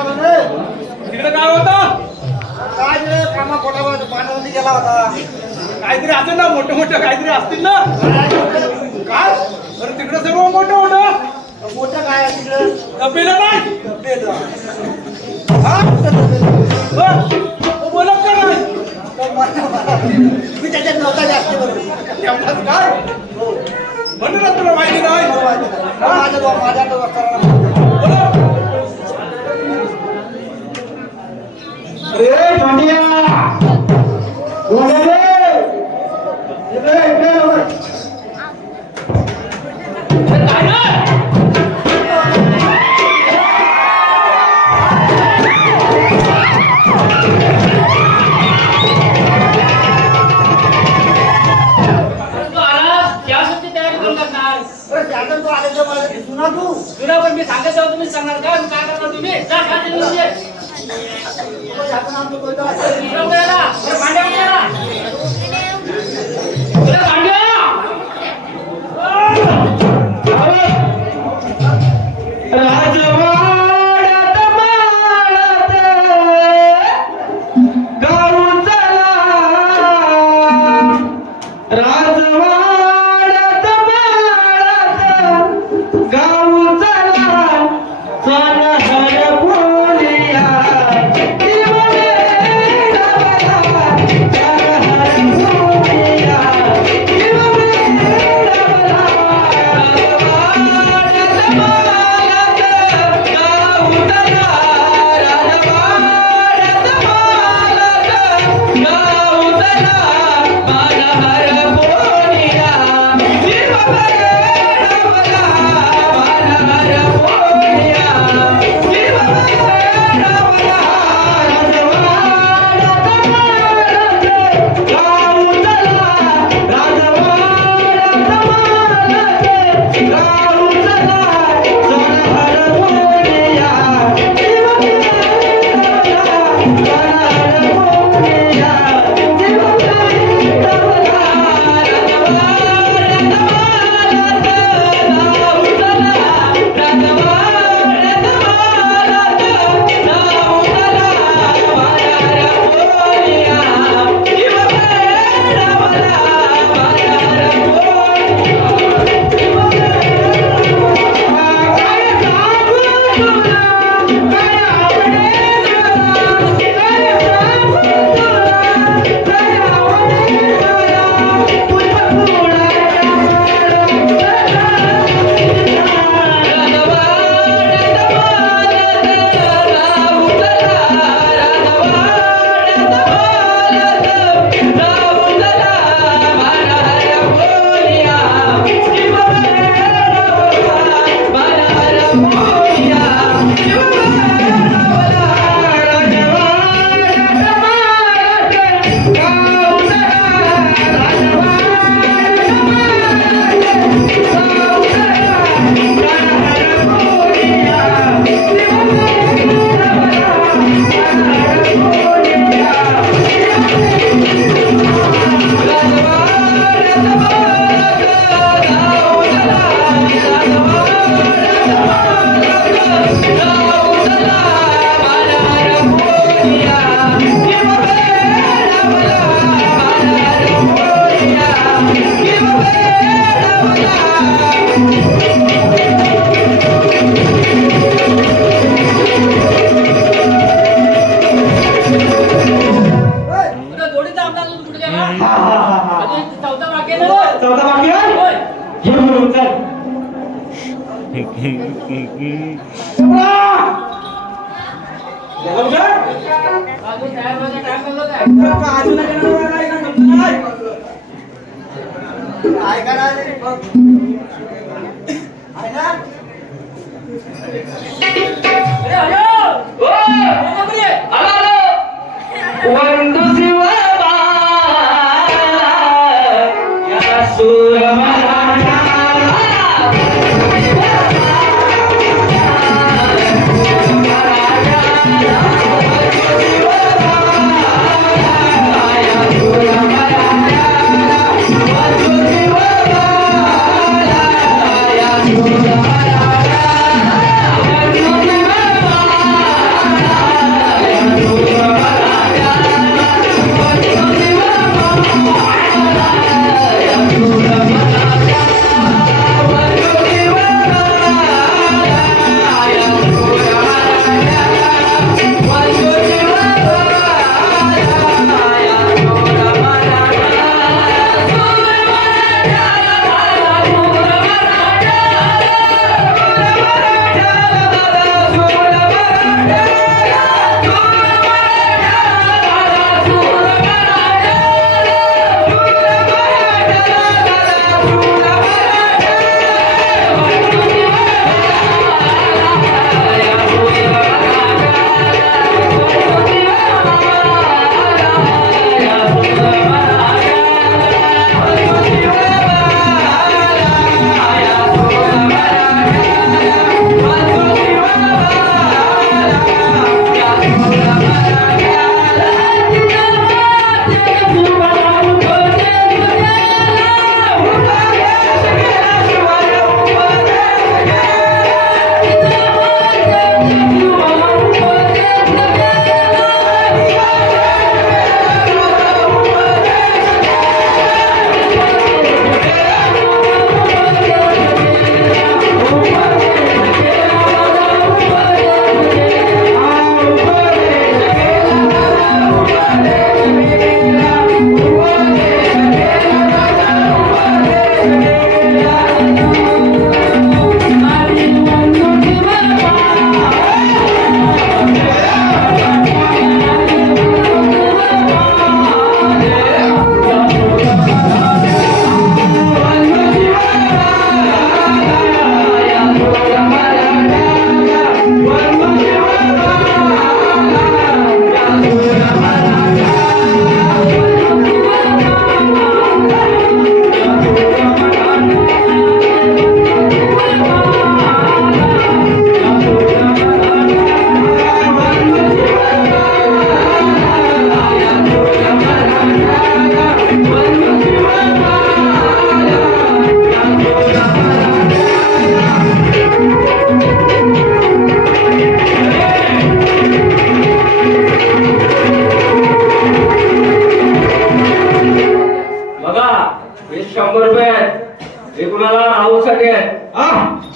तिकडे काय होता? काय कामा पोटावर पाण्यामध्ये गेला होता. काहीतरी असेल ना, मोठे मोठे काहीतरी असतील ना. काय अरे तिकडे सर्व मोठं मोठं मोठं काय आहे तिकडं? तपेला नाही. तपेला. हा बोलत का नाही? मी त्याच्यात नव्हता जास्त बरोबर. तेवढंच काय म्हणून ना तुला माहिती नाही. माझ्या अरे पांड्या बोले पण मी सांगत जाऊ तुम्ही सांगणार का? काय करणार तुम्ही? काय करायला बघ. आहे ना? अरे अरे ओ आला वंदू शिव या सूरमला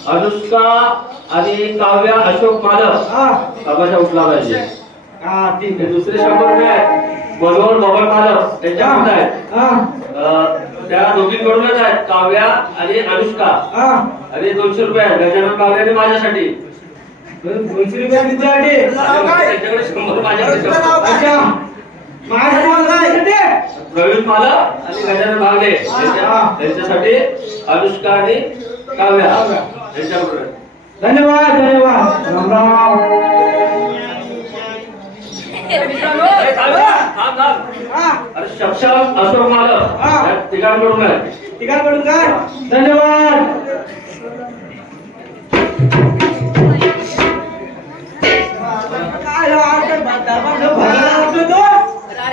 अनुष्का आणि काव्या अशोक मालक आबाशा उठला पाहिजे. ठीक ते दुसरे 100 रुपये आहेत मनोहर बबन मालक त्यांच्याकडून आहेत. त्या दोघींकडूनच आहेत काव्या आणि अनुष्का. आणि 200 रुपये आहेत गजानन काव्याने माझ्यासाठी. 200 रुपये किती त्यांच्याकडे 100 माझ्याकडे 100. प्रवीण मालक आणि गजानन भागले त्यांच्यासाठी अनुष्का आणि काव्या यांच्याकडून. धन्यवाद धन्यवाद. राम राम. अरे सक्षम अशोक मालक तिघांकडून आहे. तिघांकडून काय धन्यवाद.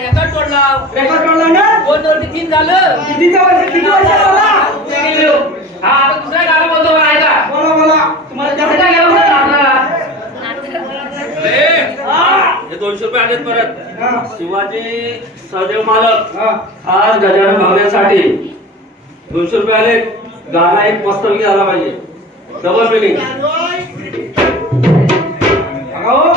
रेकॉर्ड तोडला. रेकॉर्ड काढला ना. 2 वरती 3 झालं. किती वर्ष झाला. हा आता दुसऱ्या गाणं बोलतो बरं ऐका. बोला बोला. तुम्हाला दुसऱ्या जास्त गाणं बोलतो आपल्याला. हे 200 रुपये आलेत परत. हा. शिवाजी सहदेव मालक हा. आज गजानन भावण्यासाठी 200 रुपये आले. गाणं एक मस्तपैकी झाला पाहिजे. Double meaning. अहो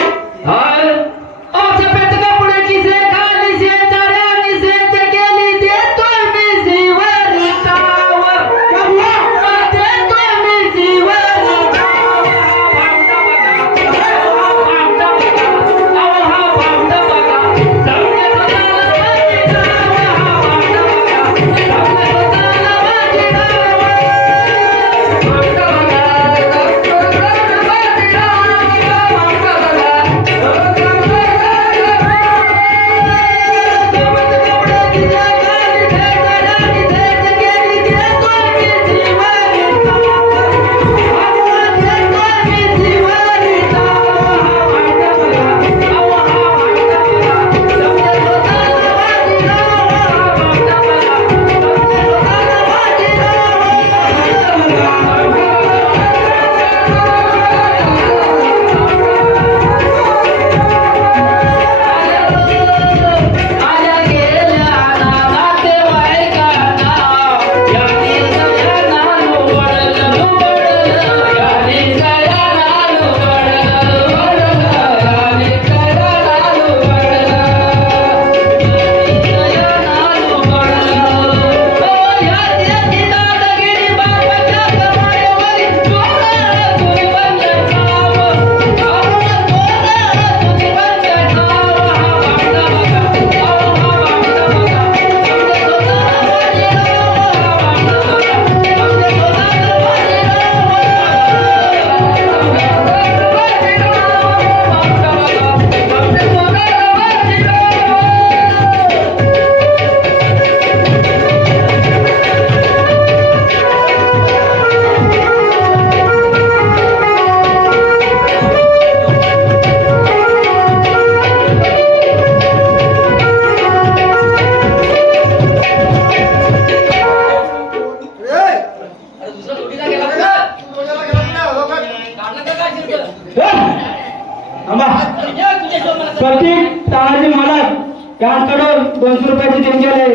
त्यांकडून 200 रुपयाची देणगी आले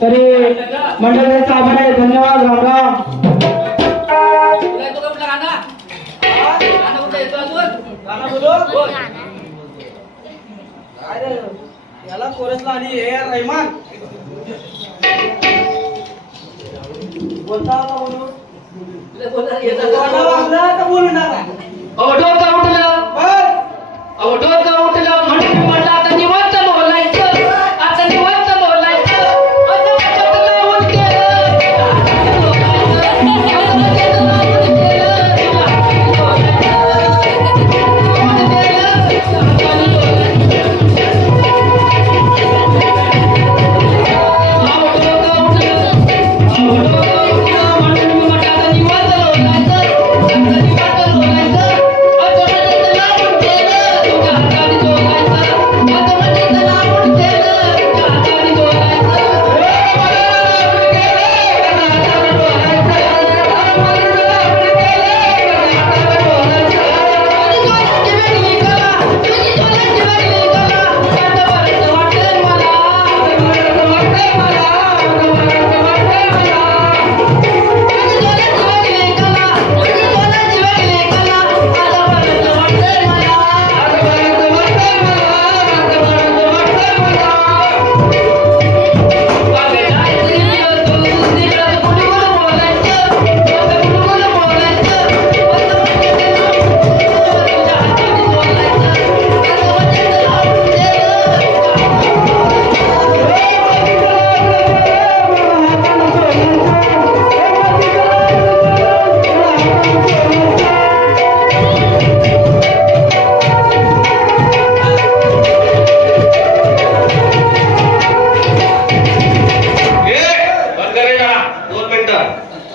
तरी मंडळाचा आभार आहे. धन्यवाद. रामराम. तुला येतो का म्हटलं गाणं? गाणं कुठं येतो अजून? गाणं बोलू बोल. अरे याला कोरसला आणि ए आर रहमान बोलता का बोलू तुला बोलता येतं गाणं का? वाजलं तर बोलू नका अहो डोकं उठलं, बस. अहो डोकं उठलं म्हणून मी म्हटलं आता निवांत बोलायचं, आता निवांत बोलायचं. असं वाटत लावून केलं,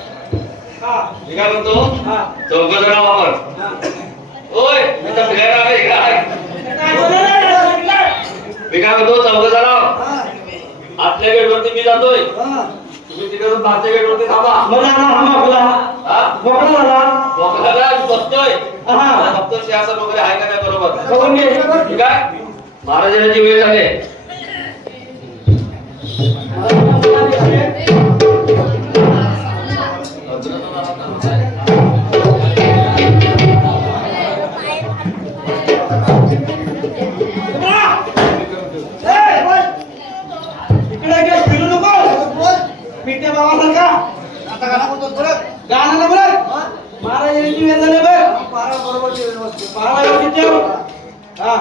मी काय म्हणतो चौघ जण वापर ओय मी तर फिरायला आलोय काय मी काय म्हणतो चौघ जण आतल्या गेट वरती मी जातोय तुम्ही तिकडे मागच्या गेट वरती थांबा मोकळा बसतोय फक्त शासन वगैरे आहे का नाही बरोबर ठीक आहे महाराजांची वेळ झाली इकडे गे फिरू नको पिट्या बाबासारखा आता गाणं बोलतो परत गाण्याला बोलत महाराजांची वेळ झाली बघ पारा बरोबर ते व्यवस्थित पारा व्यवस्थित ठेव हा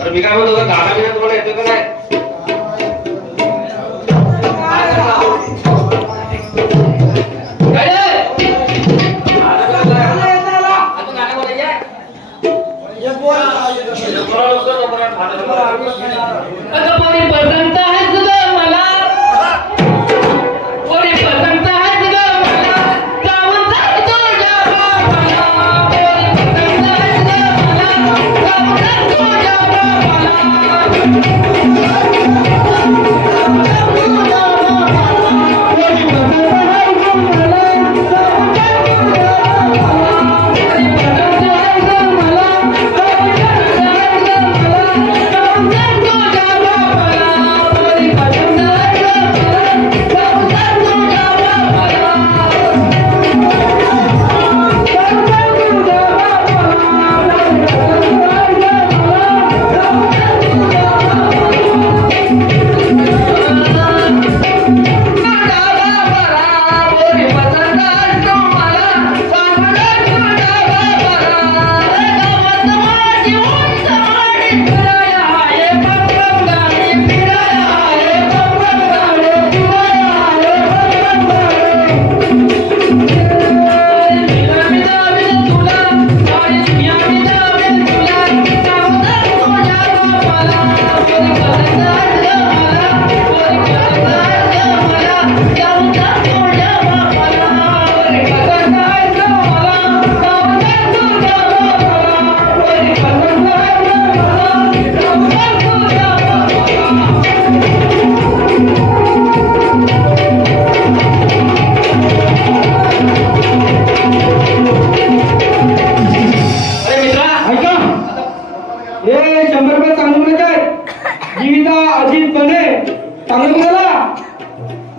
अरे मी काय म्हणतो गाणं बिना तुम्हाला येतं का नाही काय रे? गाणं आता गाणं बोलायचं? अगं पोरी पसंत आहेस ग मला, पोरी पसंत आहेस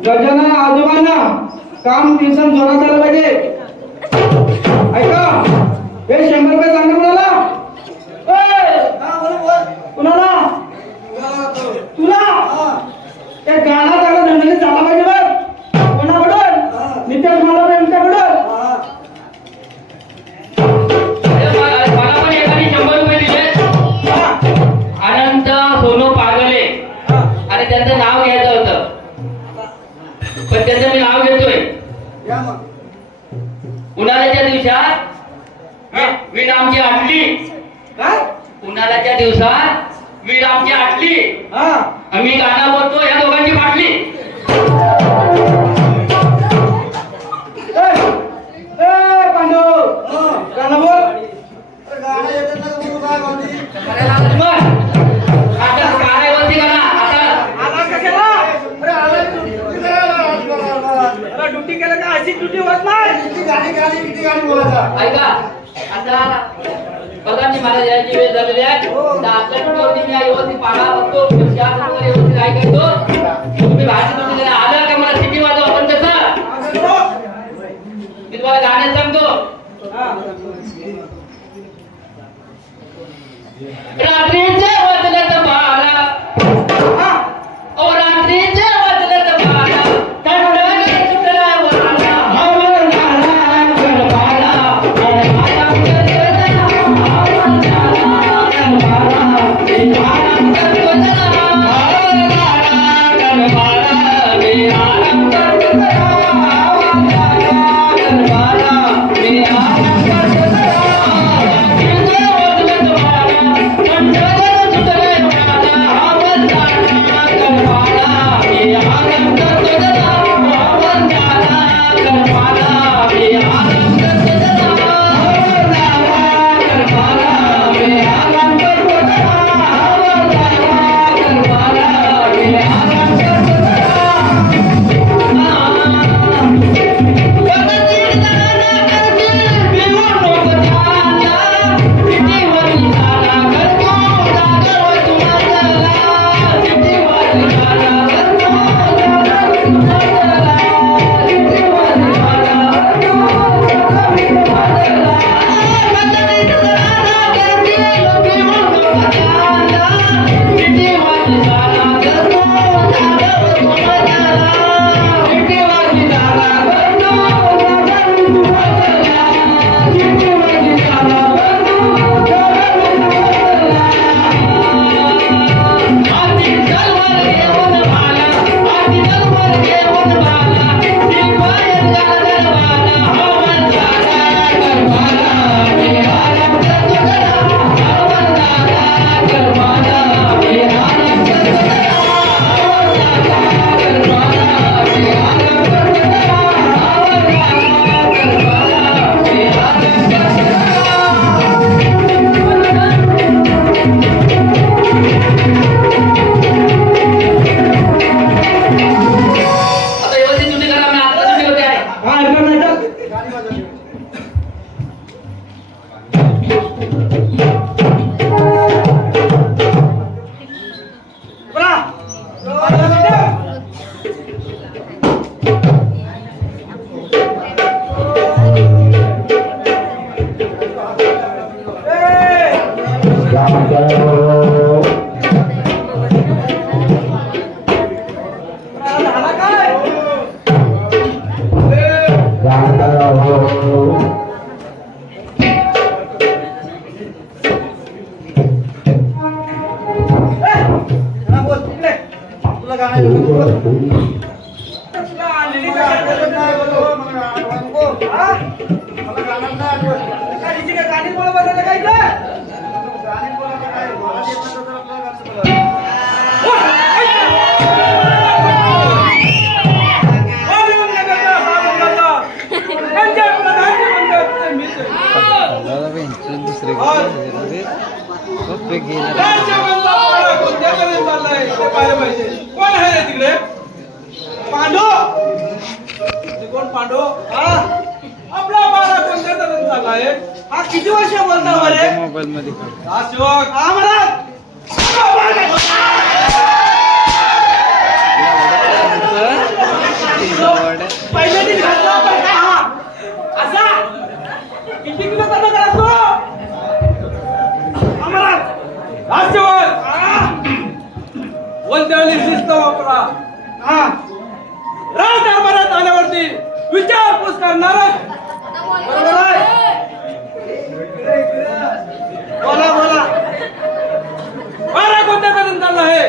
गजानन आजोबांना काम दिवसां जोरात झालं पाहिजे. ऐका हे 100 रुपये सांगा कुणाला कुणाला तुला ते गाणं चांगला धंद्याने चालला पाहिजे बघ. कोणाकडून नितेश मला यांच्याकडून मला पण एकाने 100 रुपये दिले. अनंत सोनू पागले आणि त्यांचं नाव घ्यायचं होतं पण त्याचं मी नाव घेतोय. उन्हाळ्याच्या दिवसात वीड आमची आटली. काय उन्हाळ्याच्या दिवसात वीड आमची आटली. आम्ही गाणं बोलतो या दोघांची फाटली. पांडू गाणं बोल. गाणं येतं ना तू काय म्हणते? मग आता काय बोलते का ना आता आला कशाला अरे आला तू किती करायला अरे ड्युटी केलं का अशी ड्युटी होत नाही. किती गाणी बोलायचा ऐका आता प्रधानजी महाराज यांची वेळ झालेली आहे. तर आपल्या कुटुंबावरती मी व्यवस्थित पाडा बघतो व्यवस्थित काय करतो. तुम्ही भाषण तुम्ही आलं का मला सिटी वाजव आपण तसं मी तुम्हाला गाणं सांगतो. रात्रीचे वाजलेत बारा ओ रात्रीचे वाजलेत बारा थंड सुटला वारा कोण आहे रे तिकडे? पांडू कोण पांडू? आपला बारा कोणत्या तरुण चाललाय? हा किती वर्ष बोलता बरे? मोबाईल मध्ये हा शिवक हा महाराज पहिल्या दिन घातला पण काय हा असा किती किलो करणार करा तू आम्हाला राष्ट्रवाद बोलतेवाली शिस्त वापरा हा राज दरबारात आल्यावरती विचारपूस करणारच बरोबर आहे बोला बोला वारा कोणत्या करून चालला आहे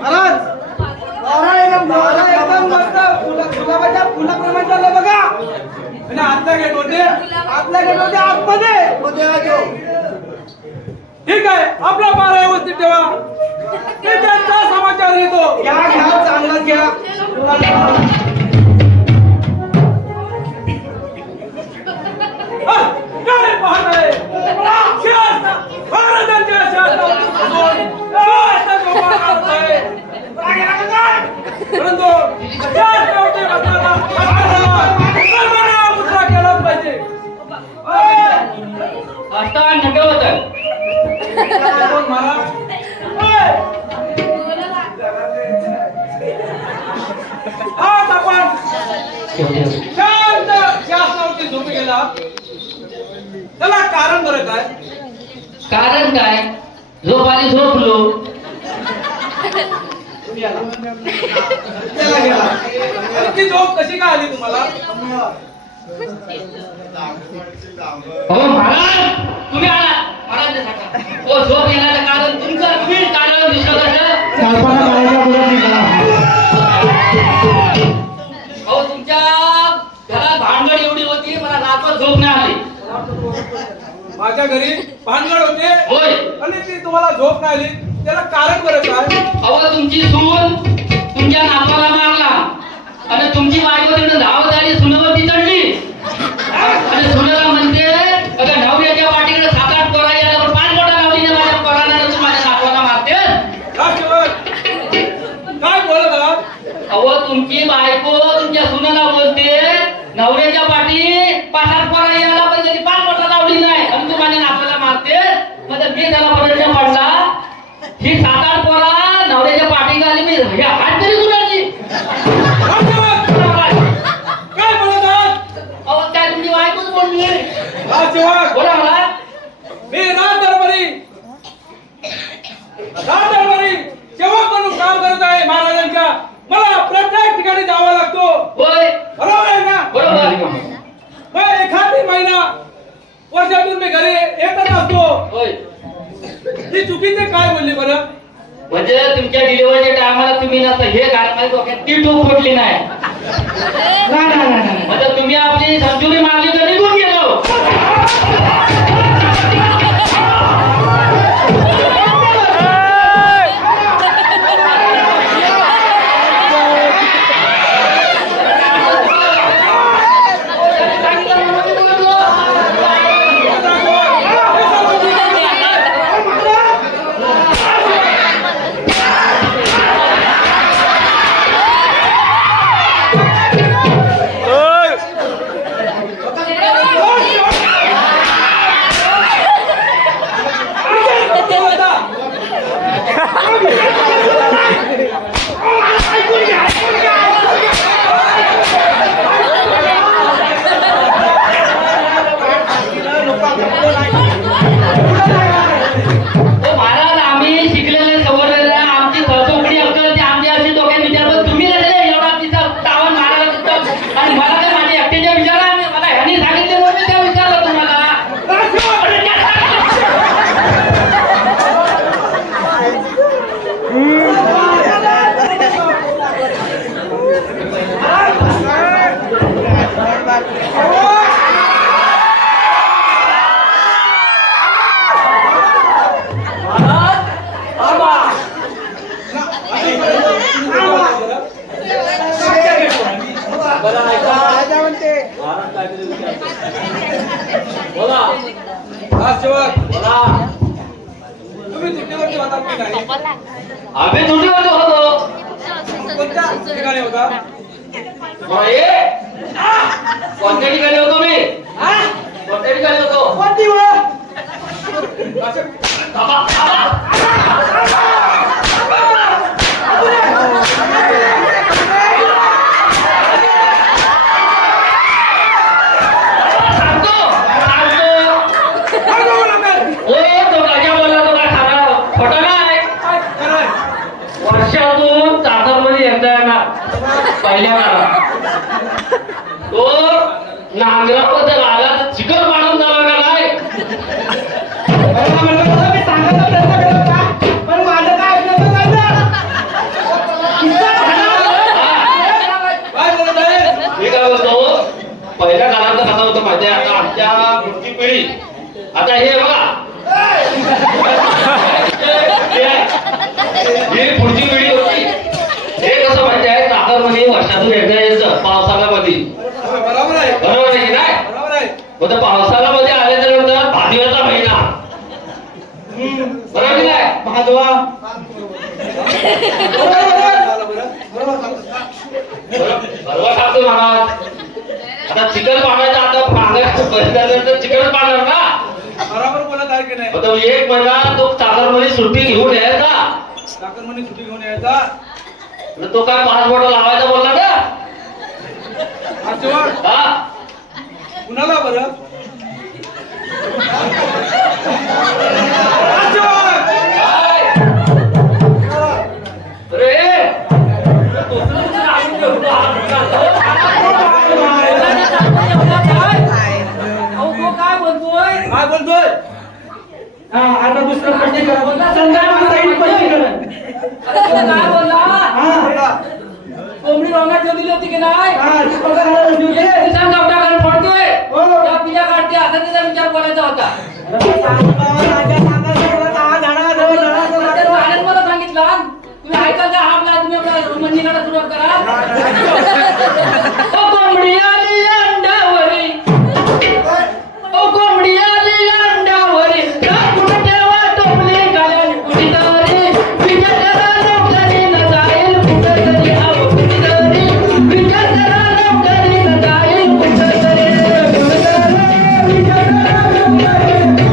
महाराज वारा एकदम मस्त गुलाबाच्या फुलाप्रमाणे चाललं बघा आणि आतल्या गेट होते आतमध्ये ठीक आहे आपला पारा व्यवस्थित ठेवा ते त्यांचा समाचार येतो घ्या चांगला घ्या काय पाहत आहे महाराजांच्या परंतु मुद्रा केलाच पाहिजे असताना ठेवत आज आपण शांत शासनावरती झोपी गेला त्याला कारण बरं काय कारण काय झोप आली झोपलो त्याला गेला आणि ती झोप कशी काय आली तुम्हाला हो महाराज तुम्ही आला महाराज हो झोप येण्याचं कारण तुमचं तुम्ही कारण दुसरं कसं हो तुमच्या घरात भानगड एवढी होती मला रातभर झोप नाही आली माझ्या घरी भानगड होते होय आणि ती तुम्हाला झोप नाही आली त्याला कारण बरं काय अहो तुमची सून तुमच्या नातवाला मारला आणि तुमची बायको तिकडे धावत आली सुनवरती चढली आणि सुनेला म्हणते अगं नवऱ्याच्या पाठीकडे 7-8 पोरा यायला पण 5 बोटा लावली माझ्या पोराला तू माझ्या नातवाला मारते काय बोलत आहात अहो तुमची बायको तुमच्या सुनेला बोलते नवऱ्याच्या पाठी 5-8 पोरा यायला पण त्याची 5 बोटा लावली नाही आणि तू माझ्या नातवाला मारते म्हणजे मी त्याला प्रश्न पडला ही 7-8 पोरा नवऱ्याच्या पाठी आली मी हात तरी कुणाची काय बोलत आहात अहो काय तुमची बायकोच बोलली राजसेवक बोला मला मी राज दरबारी सेवक म्हणून काम करत आहे महाराजांच्या मला प्रत्येक ठिकाणी जावं लागतो होय बरोबर आहे ना बरोबर मग एखादी महिना वर्षातून मी घरी येतच असतो होय ही चुकीचे काय बोलली बरं म्हणजे तुमच्या डिलिव्हरीच्या टायमाला तुम्ही नसता हे घालत डोक्यात ती टोक फुटली नाही म्हणजे तुम्ही आपली संजुरी मारली तर निघून गेलो तुम्ही सुट्टीवरती होता की नाही आम्ही सुट्टीवरती होतो कोणत्या ठिकाणी होता कोणत्या ठिकाणी होतो मी कोणत्या ठिकाणी होतो कोणती तो नांगरावर आला तर चिकन पाडून झाला का नाही? अरे म्हणलं होतं, मी सांगायचा प्रयत्न केला होता, पण माझं काय ऐकलं तर नाही ना. किस्सा काय बोलत आहे? मी काय बोलतो, पहिल्या काळात कसं होतं माहिती आहे, आता आमच्या पुढची पिढी आता हे बघा ही पुढची पिढी होती. हे कसं माहिती आहे, साखरमध्ये वर्षातून एकदा यायचं पावसाळ्यामध्ये, बरोबर आहे बरोबर आहे की नाही? बरोबर आहे मग त्या पावसाळ्यामध्ये आले तर म्हणतात भादव्याचा महिना, बरोबर की नाही? भादवा. बरोबर सांगतो महाराज. आता चिकन पाडायचं, आता पाण्याचं परिस्थिती चिकन पाडणार ना. बरोबर बोलत आहे की नाही मग तो एक महिना तो साखरमध्ये सुट्टी घेऊन यायचा. साखरमणी सुट्टी घेऊन यायचा मग तो काय 5 बोटं लावायचा बोलला ना. आजोबा हा कुणाला बरं आजोबा अरे काय बोलतोय हा, आता दुसरं स्पष्टीकरण. संध्याकाळी स्पष्टीकरण. हा. कोंबडी रंगात ठेवलेली होती की नाही? हा, ती बघा राहिलं होती. किसान गावठा घालून फोडतोय. हो. त्या पिल्या काढते असा तिचा विचार बोलायचा होता. राजा सांगायचं होतं, हा झाडाजवळ, झाडाजवळ. तर राजाने मला सांगितलं, तुम्ही ऐकाल का? आपला तुम्ही आपला मंदिराला सुरुवात करा. ओ कोंबडी आली अंडावरी, ओ कोंबडी आली अंडावरी, कुठे ठेवा टोपली घालायला कुठेतरी, विचार करा लवकरी न जाईल कुठेतरी, अहो कुठेतरी, विचार करा लवकरी न जाईल कुठेतरी, विचार करा लवकरी न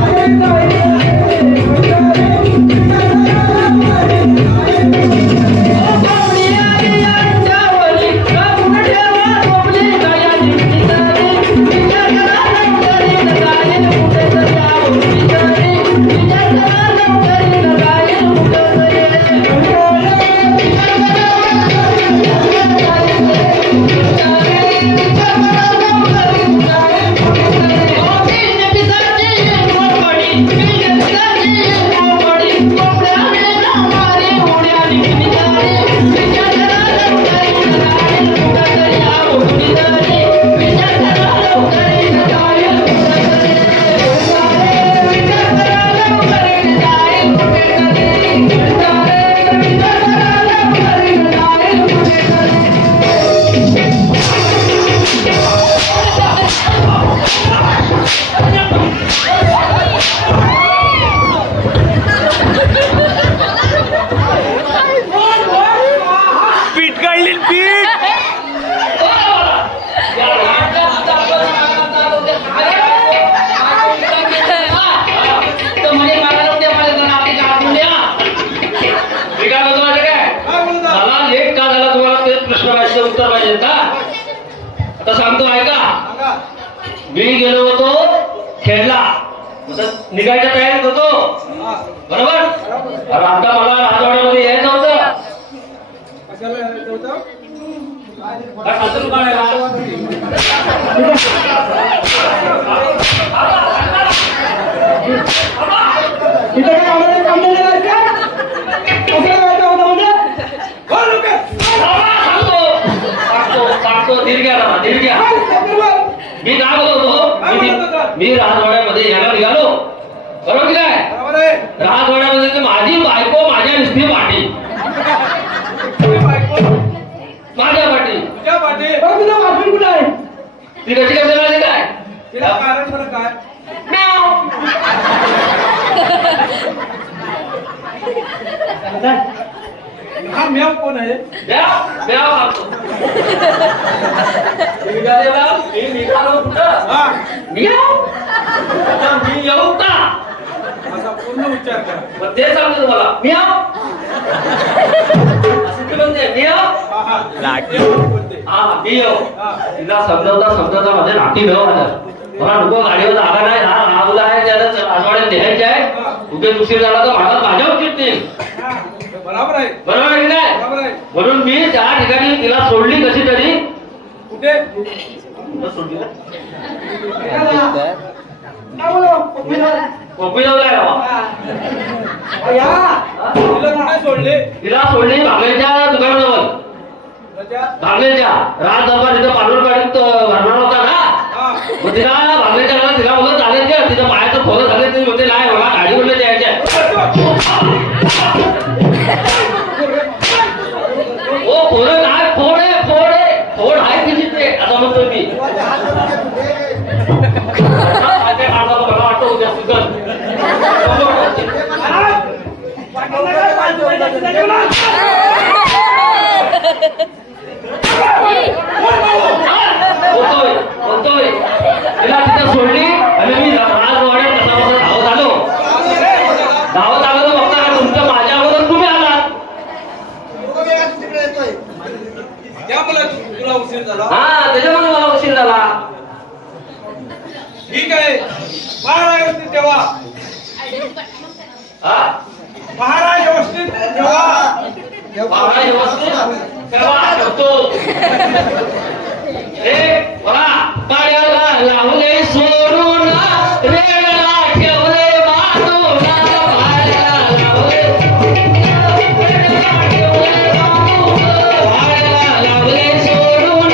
उत्तर पाहिजे का? आता सांगतो ऐका. सांगा मी गेलो होतो खेळला, निघायच्या तयारीत होतो, हा बरोबर. अरे आता मला राजवाड्यामध्ये यायचं होतं. कशाला यायचं होतं? काय खातं काढायला? इथं काय आम्हाला काम नाही करायचं का? कशाला जायचं होतं म्हणजे? बोल लवकर. सांगतो धीर घ्या ना, धीर घ्या. मी काय बोलतो, मी राजवाड्यामध्ये यायला निघालो, बरोबर की काय? बरोबर आहे राजवाड्यामध्ये माझी बायको माझ्या नुसती पाठी, तुझी बायको माझ्या पाठी. तुझ्या पाठी बरं, तुझं वाचून कुठं आहे? ती कशी करते माहिती काय? तिला कारण बरं काय म्याव. हा मेव कोण आहे म्याव, म्याव सांगतो. निघालेला, मी निघालो कुठं? हा म्याव. आता मी येऊ का? असा पूर्ण उच्चार करा मग ते सांगतो तुम्हाला. म्याव. असं ते म्हणते, म्याव. हा हा मेव बोलते हा मी येऊ. हा तिला समजवता माझे नाटी भेव आलं. मला नको, गाडीवर जागा नाही, राहुल आहे, त्याला राजवाड्यात न्यायचे आहे. उभे उशीर झाला तर मला माझ्यावर चिडतील, हा बरोबर आहे बरोबर आहे की नाही? बरोबर आहे म्हणून मी त्या ठिकाणी तिला सोडली कशी तरी. कुठे सोडली काय बोलो कोपी लावलाय तिला कुठे सोडले तिला सोडली भागल्याच्या दुकानाजवळ रजा? भागल्याच्या रात दरबार तिथं पाठवून काढत भरणार होता ना हा. मग तिला भागल्याच्या घरात तिला बोलत चालायचे तिथं बाहेरचं खोलं झाले ते होते नाही मला गाडी बोलले द्यायच्या ओ खोलं काय फोड आहे फोड आहे फोड आहे तिची ते आता म्हणतो मी मला वाटतं उद्या सुगन होतोय तिला तिथं सोडली आणि मी राजवाड्यात कसा धावत आलो तर बघता का तुमच्या माझ्या अगोदर तुम्ही आलात तिकडे येतोय त्यामुळे तुला उशीर झाला हा त्याच्यामुळे मला उशीर झाला ठीक आहे महाराज व्यवस्थित ठेवा हा महाराज व्यवस्थित ठेवा बाबा व्यवस्थित तेव्हा ठेवतो बघा पायाला लावले सोडून रेला ठेवले बाजूला पायाला लावले पायाला लावले सोडून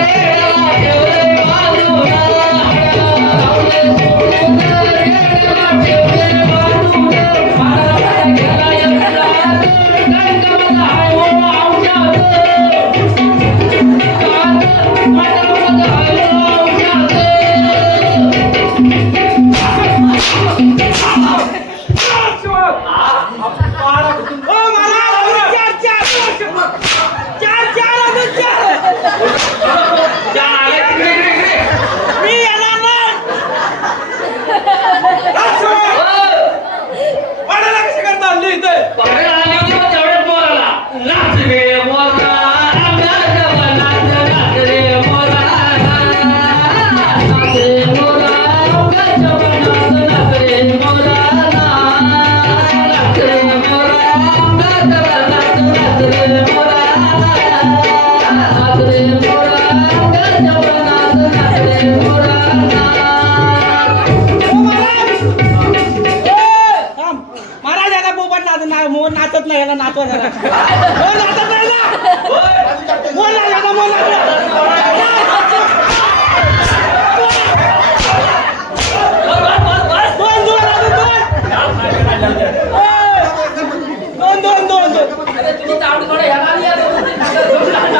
रेला ठेवले बाजूला लावले सोडून रेला ठेवले बाजूला गेला एकदा गंगा हाय हो औषध कशी करता आणली इथे महाराज याला पोपट मोर नाचत नाही याला नाचवा जरा मोर नाचत नाही ना मोर नाचत मोर दोन दोन तुम्ही चावडी थोडं ह्याला आली आहे.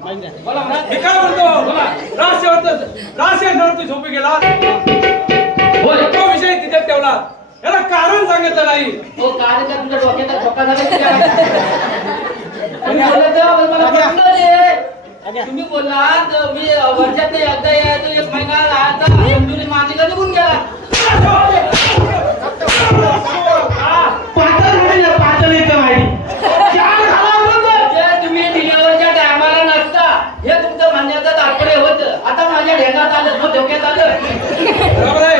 मी काय म्हणतो राष्ट्रवरती झोपी गेला तो विषय तिथे ठेवला याला कारण सांगितलं नाही हो काय का तुमच्या डोक्याचा धोका झाला की काय? तुम्ही बोलला तेव्हा मला पटलं रे. तुम्ही बोललात मी वर्षात एकदा यायचो एक महिना राहायचा मंजुरी माझी का निघून गेला पाचल येतं माहिती जे तुम्ही डिलिव्हरीच्या टायमाला नसता हे तुमचं म्हणण्याचं तात्पर्य होतं. आता माझ्या ढेगात आलं मग धोक्यात आलं. बरोबर आहे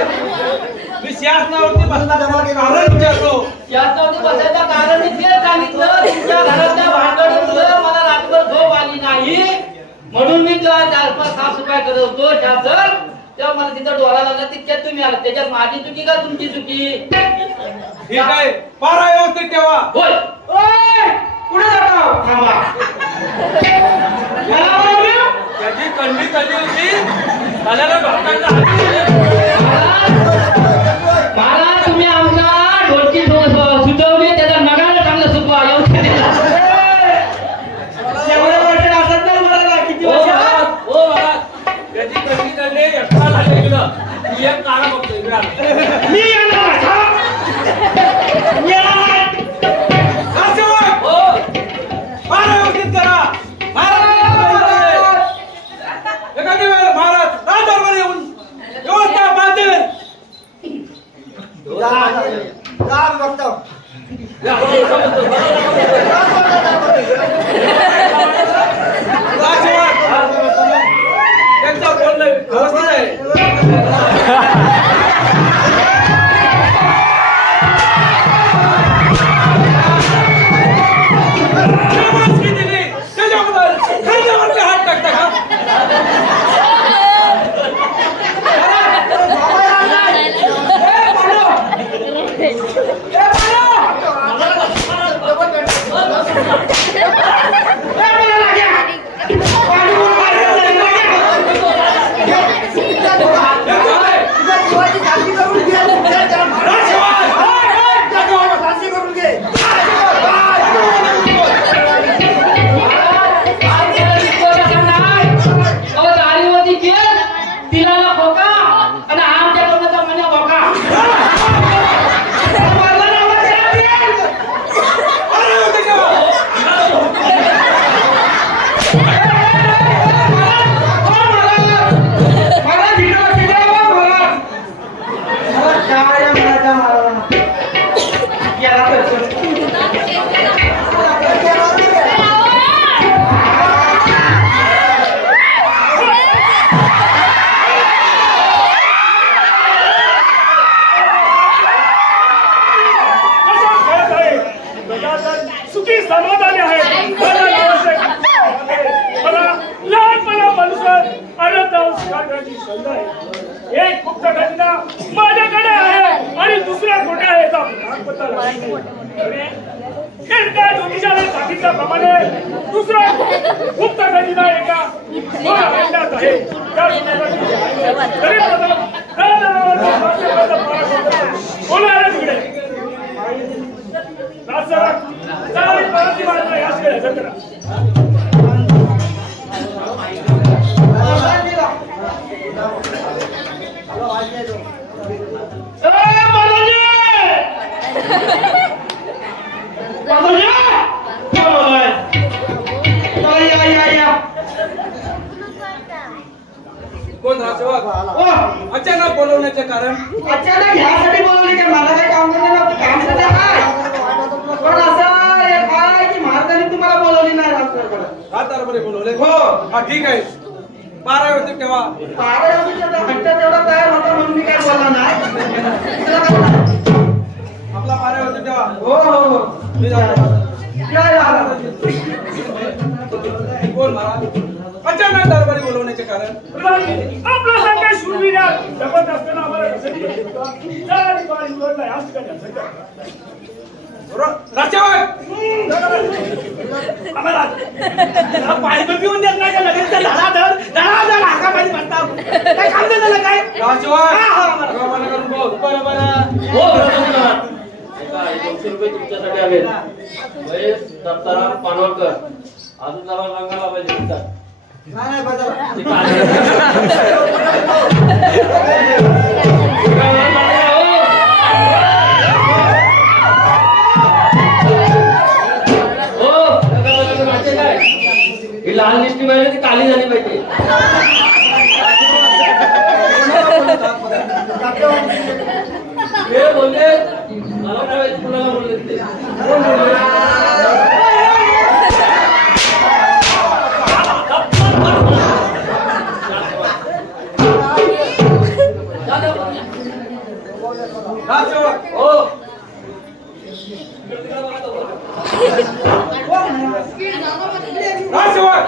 मी शासनावरती बसण्याचं कारण विचारतो याच्यावरती बसायचं कारण मी तेच सांगितलं तुमच्या घरातल्या भांडणामुळे मला रात्रभर झोप आली नाही म्हणून मी जेव्हा 4-5 साफसफाई करत होतो शासन तेव्हा मला तिथं डोळा लागला तितक्यात तुम्ही आला त्याच्यात माझी चुकी का तुमची चुकी ठीक आहे पारा व्यवस्थित ठेवा होय कुठे जातो थांबा त्याची कंडी कधी होती त्याला घाटायला मला तुम्ही आमचा ढोलकी सुचवली त्याचा नगाला चांगलं सुचवा एवढं एवढ्या वर्ष असत नाही मला किती वर्ष त्याची कंडी करणे एक्स्ट्रा झाले गेलं ही एक कारण बघतो इकडे आलं. मी येणार मी येणार राष्ट्रवाद! पारा व्यवस्थित करा महाराज एखादी वेळ महाराज राजदरबार येऊन व्यवस्था बांधेल बघतो राष्ट्रवाद! त्यांचं बोलणं व्यवस्थित आहे समाधानी आहे. मला लहानपणापासून अनंतावर शिकार करण्याची संध आहे. एक गुप्त खजिना माझ्याकडे आहे आणि दुसरा कुठे आहे याचा पत्ता लागत नाही. एकदा ज्योतिषाने सांगितल्याप्रमाणे दुसरा गुप्त खजिना एका अरण्यात आहे. त्या तरी बोलायला तिकडे याच वेळेस हजर करा. कोण राजसेवक? अचानक बोलवण्याचे कारण? अचानक ह्यासाठी बोलवली काय? मला काय काम करणार काम सध्या काय पण असं एक आहे की महाराजांनी तुम्हाला बोलवली नाही राजसेवकाला. हा दरबारी बोलवले. हो हा ठीक आहे. 12 होते तेव्हा 12 घंटा तेवढा तयार होता म्हणून मी काय बोलला नाही. आपला 12 होते तेव्हा. हो हो हो मी जातो. काय झालं? बोल महाराज. अचानक दरबारी बोलवण्याचे कारण? आपला संघ शूरवीर जपत असताना आम्हाला कसं पायदळ घेऊन देत नाही का लगेच धडाधड हाकापायी म्हणतात. काय काम झालं काय राजसेवक? बोल बरोबर. हो बरोबर. 200 रुपये तुमच्यासाठी आले. महेश दत्ताराम पानवळकर अजून जरा रंगाला पाहिजे म्हणतात. नाही बदल ही लाल लिस्टी पाहिजे ती काली झाली पाहिजे. हे बोलले मला काय माहिती कुणाला बोलले ते. कोण बोलले? राजसेवक. हो राजसेवक.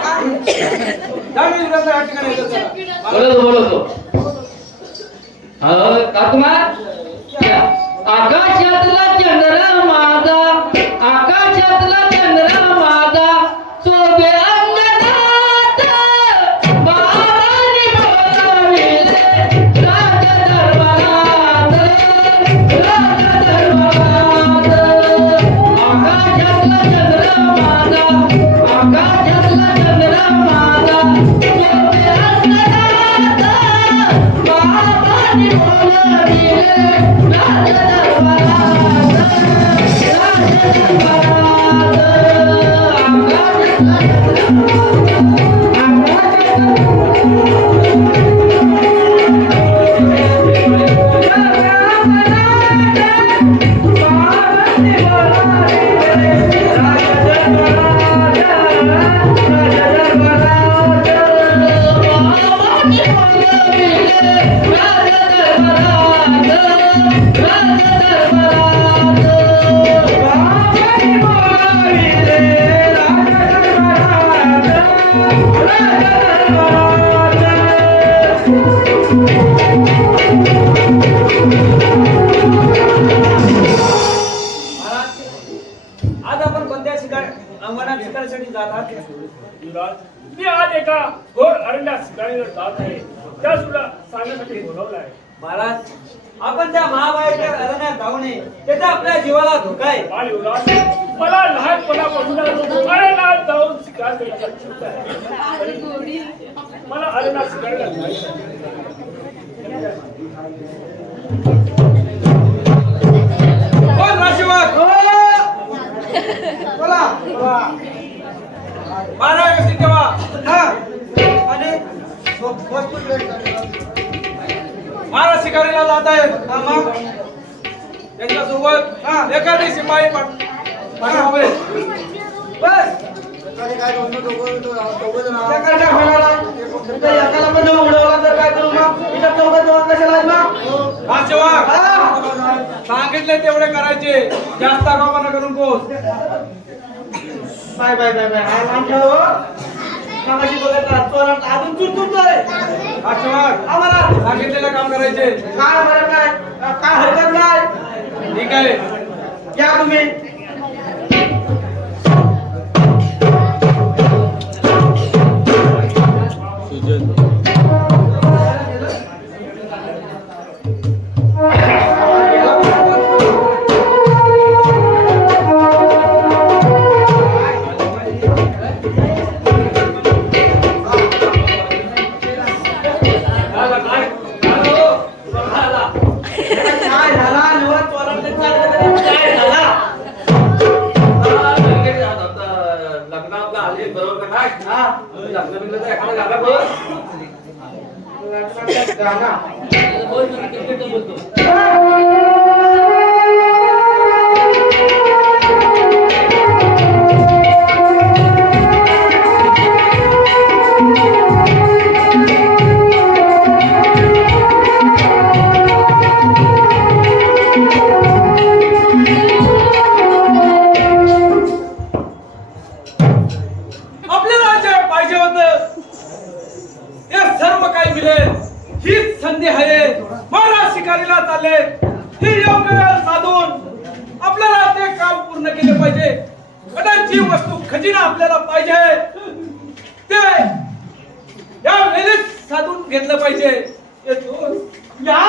जामीन ग्रंथ या ठिकाणी येतो जरा. बोलतो काकुमार आकाशातला चंद्र माझा आकाशातला चंद्र माझा शोभे अंगणात बाबांनी बोलाविले राज दरबारात आकाशातला चंद्र माझा आकाशातला चंद्र माझा शोभे अंगणात बाबांनी बोलाविले राज आज आपण कोणत्या अंगणात शिकायसाठी जात आहात? युवराज, मी आज एका घोर अरण्यात शिकारीला जात आहे. त्या सुद्धा सांगण्यासाठी बोलवलं आहे. महाराज आपण त्या महाबाईच्या अरण्यात जाऊ नये. त्याचा आपल्या जीवाला धोका आहे. बाल युवराज, मला लहानपणापासून अरण्यात जाऊन शिकार करायचा इच्छा आहे. तरी मला अरण्यात शिकारीला जायचं कोण राजसेवक? बोला 12 व्यक्ती तेव्हा. हा आणि महाराज शिकारीला जात आहेत. मग त्यांच्या सोबत एखादी शिपाई पाठवावे. बस काय दोघं जण त्या करता होणार आहे. एकाला पण जर उडवला तर काय करू मग? इथं चौघं कशाला आहेत मग? राजसेवक सांगितले तेवढे करायचे. जास्त आगाऊपणा करून कोण बाय बाय बाय बाय हा मान ठेव कामाशी बघत चोरात अजून चुरचुरतोय अशोक आम्हाला सांगितलेलं काम करायचे काय बरं काय हरकत नाही ठीक आहे या तुम्ही काय झाला निवड चोरात काय झाला लग्न आपलं आले बरोबर का काय हा लग्न बिग्न तर एखादा गाणं बोल. गाणं आपल्याला जे पाहिजे होतं ते सर्व काही मिळेल हीच संधी आहे महाराज शिकारीला चालले ही योग्य वेळ साधून आपल्याला ते काम पूर्ण केले पाहिजे आणि जी वस्तू खजिना आपल्याला पाहिजे ते या वेळेस साधून घेतलं पाहिजे येतो. या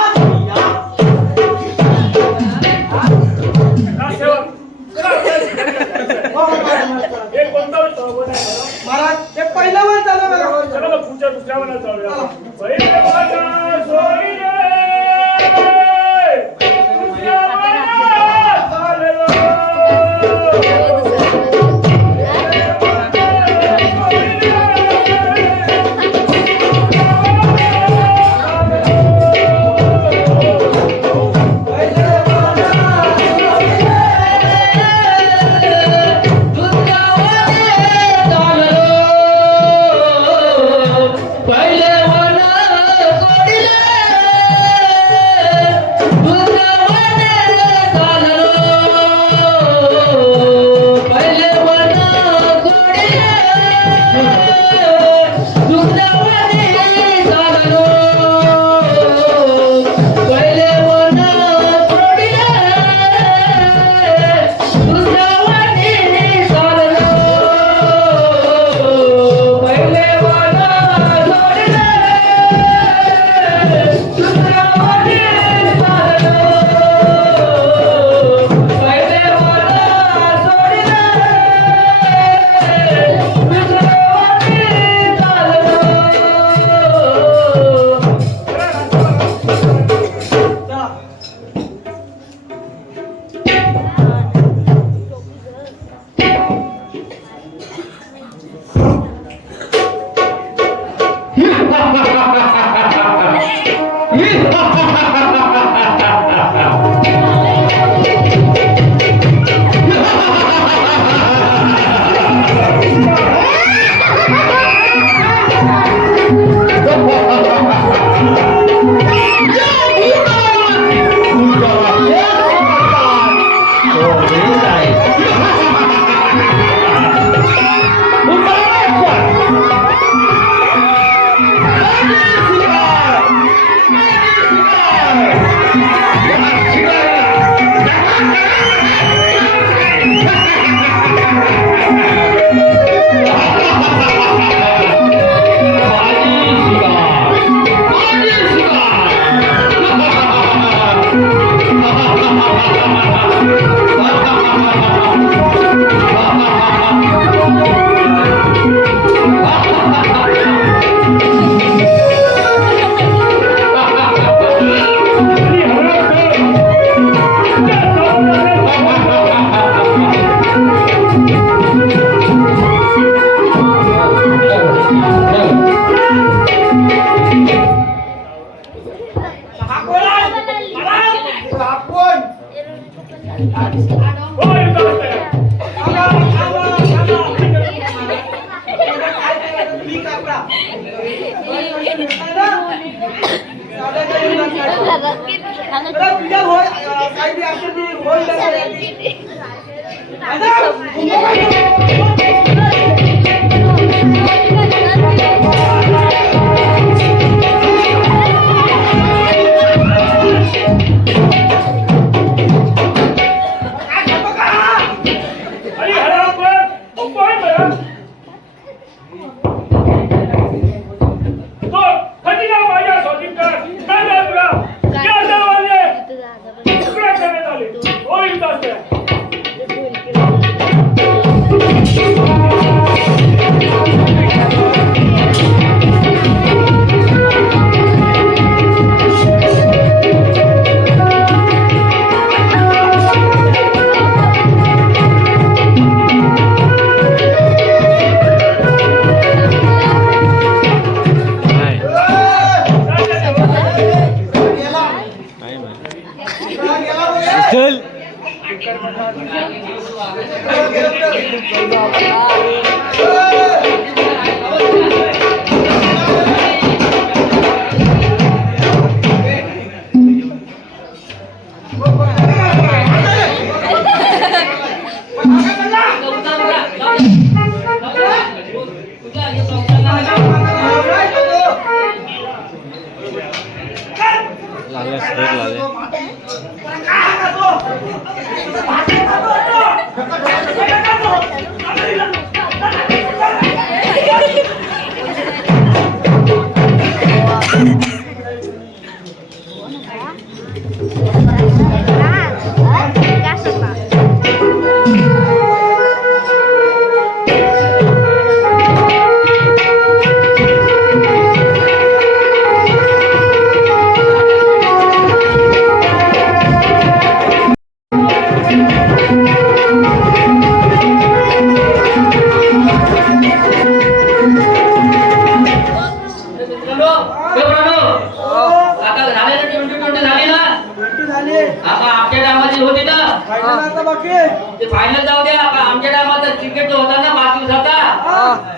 सेवक जरा अभ्यास करायचा. हे कोणता बोट आहे महाराज ते पहिलं वर झालं बघा चला मग पुढच्या दुसऱ्या वनात जाऊया पहिले वनात सोयी रे. दुसऱ्या वनात चाललो. पहिले वन कोडी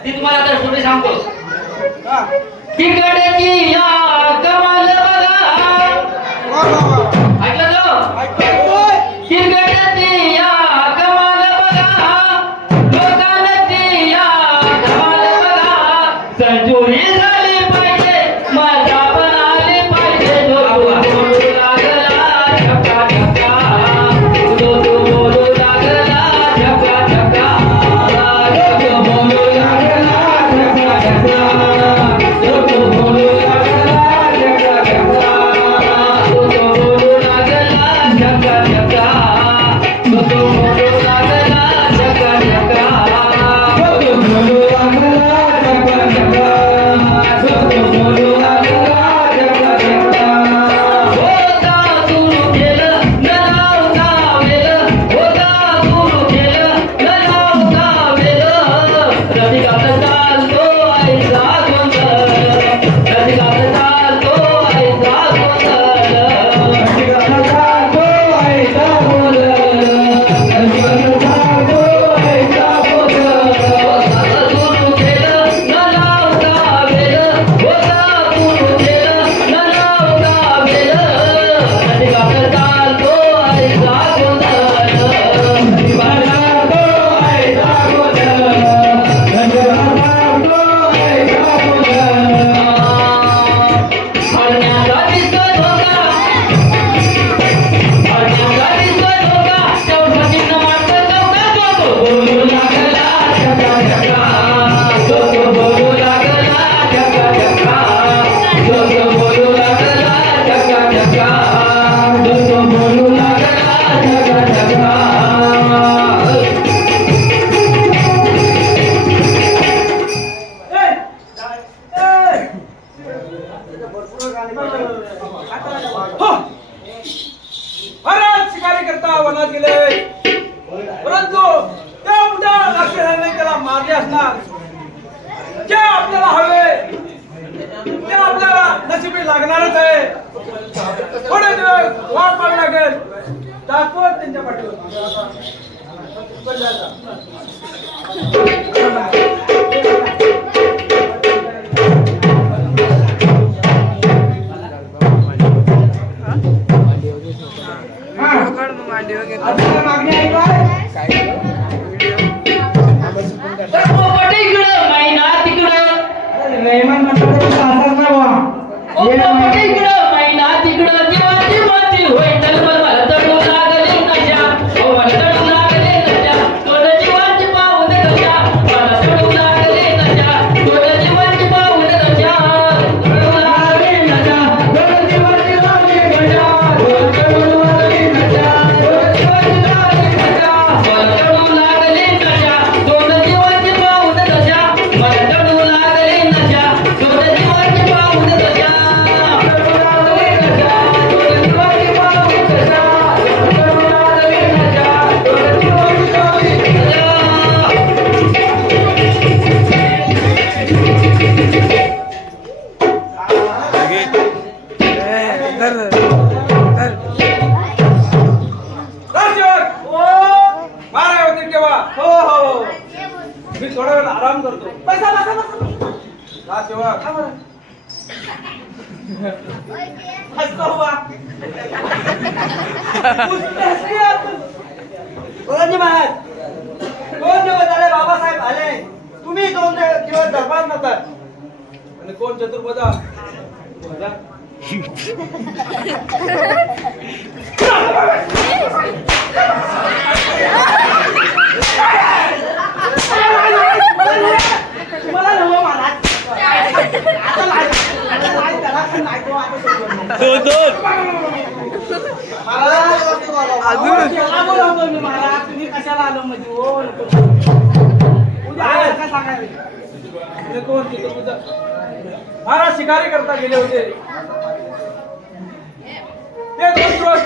ती तुम्हाला आता स्टोरी सांगतो. हा. तिकडची या कमाल बघा, वा, वा, वा. ऐकलं तो? ऐकतोय. तिकडची या कमाल बघा, लोकांची या कमाल बघा, संजुरी झाली पाहिजे, मजा पण आली पाहिजे. जो बोलू लागला झका झका, जो बोलू लागला झका झका, जो बोलू लागला झका झका, जो बोलू लागला झका झका, जो बोलू लागला झका झका, जो बोलू लागला झका झका, जो बोलू लागला झका झका, जो बोलू लागला झका झका. होता सुरू केलं न लावता वेलं, होता सुरू केलं न लावता वेलं, रसिकात चालतो ऐसा गोंधळ, रसिकात चालतो ऐसा गोंधळ, रसिकात चालतो ऐसा गोंधळ, रसिकात चालतो ऐसा गोंधळ. होता सुरू केलं न लावता वेलं, होता सुरू केलं न लावता वेलं, रसिकात चालतो ऐसा गोंधळ, रसिकात चालतो ऐसा गोंधळ, रसिकात चालतो ऐसा गोंधळ. हरण्याचा दिसतो धोका, हरण्याचा दिसतो धोका, चौकटीनं मारतो चौका, तो बोलू लागला झका झका, तो बोलू लागला झका झका, तो बोलू लागला झका झका, तो बोलू लागला झका झका. हो. बराच शिकारी करता वनात गेले, परंतु त्या उद्या अक्षराने त्याला मारले असणार. जे आपल्याला हवे ते आपल्याला नशिबी लागणारच आहे. थोडे दिवस वाट पाहावी लागेल. दाखवत त्यांच्या पाठीवर. आपल्याला मागणी आहे काय? तर पोपट इकडं, मैना तिकडं, रेहमान म्हणतात की सासर ना वा. ओ पोपट इकडं, मैना तिकडं, जीवाची माती होय तलवार, मला चढू लागले नशा, ओ मला चढू लागले नशा, दोन जीवाची पाहून नशा, मला चढू लागले नशा, दोन जीवाची पाहून नशा, चढू लागले नशा, दोन जीवाची लागली नशा, दोन चढू लागली नशा, दोन जीवाची लागली नशा, मला चढू लागले नशा, दोन जीवाची पाहून नशा, मला चढू लागले नशा, दोन जीवाची पाहून नशा, चढू लागले नशा, दोन जीवाची पाहून नशा, चढू लागले नशा, दोन जीवाची पाहून नशा. राजसेवक, मारा होती तेव्हा. हो हो, मी थोडा वेळ आराम करतो. बसा बसा बसा. राजसेवक, हसतो हुआ. बोलाजी महाराज, 2 दिवस झाले बाबासाहेब आले, तुम्ही 2 दिवस दरबार नव्हता. आणि कोण चतुर्भुजा? तुम्हाला नवं महाराज. आता नाही त्याला पण नाही तो आता सोडून. महाराज, त्याला बोलावतो मी महाराज. तुम्ही कशाला आलो म्हणजे हो नको. उद्या आला का सांगायला. आणि कोण चतुर्भुजा? महाराज शिकारी करता गेले होते. ते 2 दिवस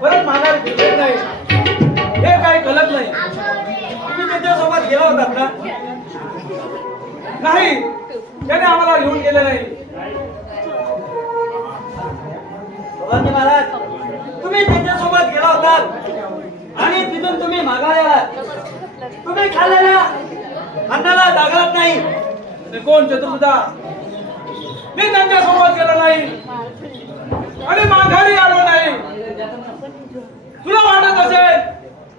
परत महाराज भेटत नाही. हे काही कळत नाही. तुम्ही त्यांच्यासोबत गेला होतात ना? नाही, त्याने आम्हाला घेऊन गेले नाही. बोलाजी महाराज, तुम्ही त्यांच्यासोबत गेला होतात आणि तिथून तुम्ही माघारी आलात. तुम्ही खाल्लेल्या अन्नाला दाखलत नाही. ते कोण चतुर्भुजा? मी त्यांच्या सोबत गेलो नाही आणि माघारी आलो नाही. तुला वाटत असेल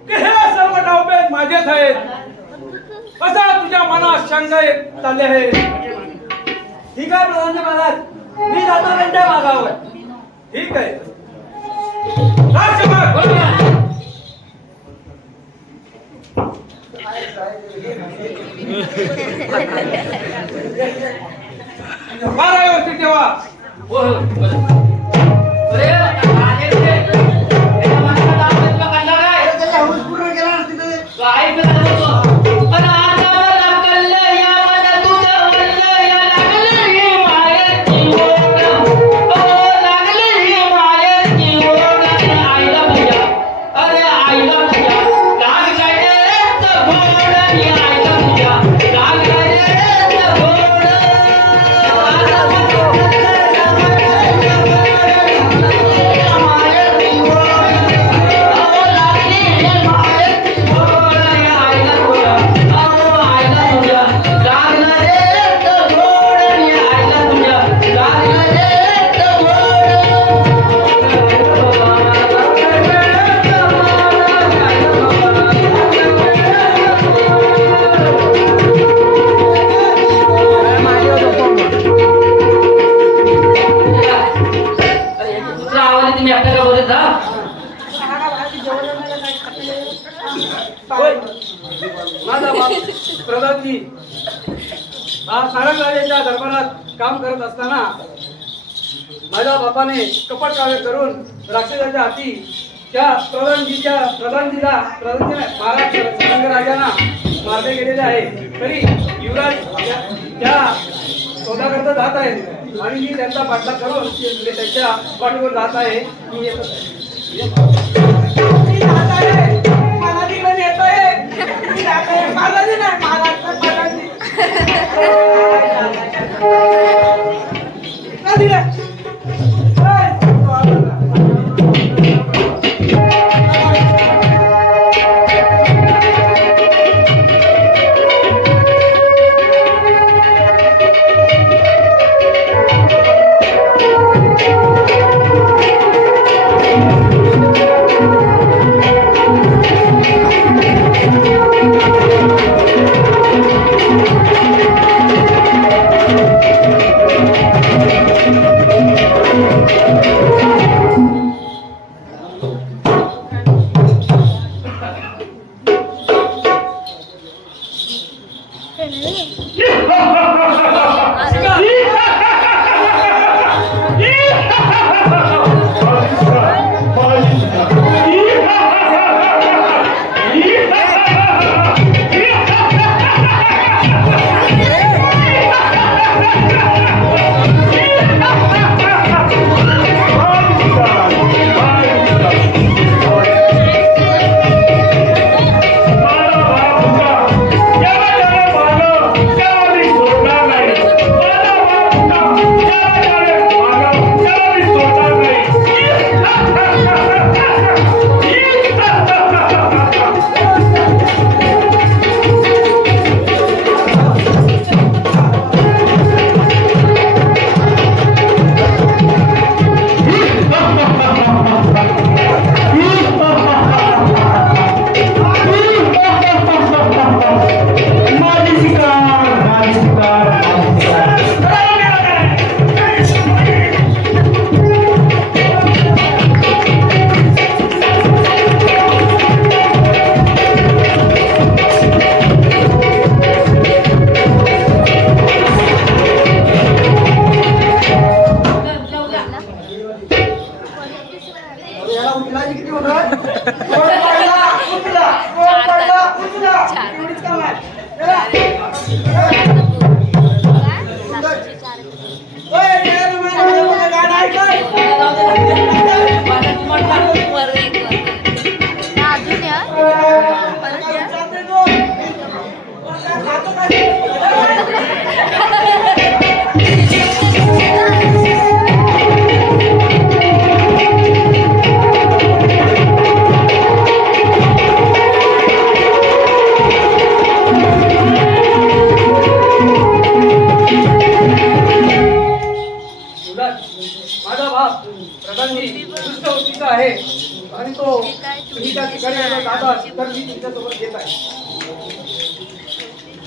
की हे सर्व डावपेच माझेच आहेत, असा तुझ्या मनात शंका चालले आहे. ठीक आहे प्रधानजी महाराज, मी जातो त्यांच्या मागावर. ठीक आहे. राजकुमार, बारा व्यवस्थित ठेवा. हो हो बरं. अरे आले रे. एका माणसाला नाव घेतलं कळलं काय? तो ऐकलं नव्हतं. अरे आता मला कळलं या मला तुझं म्हणलं या लागलं ही मायेची ओढ. ओ लागलं ही मायेची ओढ. अरे आईला तुझ्या, अरे आईला तुझ्या लागलं रे चघोड. आणि आईला तुझ्या लागलं रे चघोड. तुम्ही आता का बोलत जा? होय. माझा बाप प्रधानजी हा सारंग राजाच्या दरबारात काम करत असताना माझ्या बापाने कपट कार्य करून राक्षसाच्या हाती त्या प्रधानजीला महाराज सारंग राजांना मारले गेलेले आहे. तरी युवराज त्या शोधाकरता जात आहेत आणि मी त्यांचा पाठलाग करून त्यांच्या पाठीवर जात आहे. मी येतो. मी जात आहे. मला दिलं येतोय. मी जात आहे. मला नाही महाराष्ट्रात पटांची. का दिलं?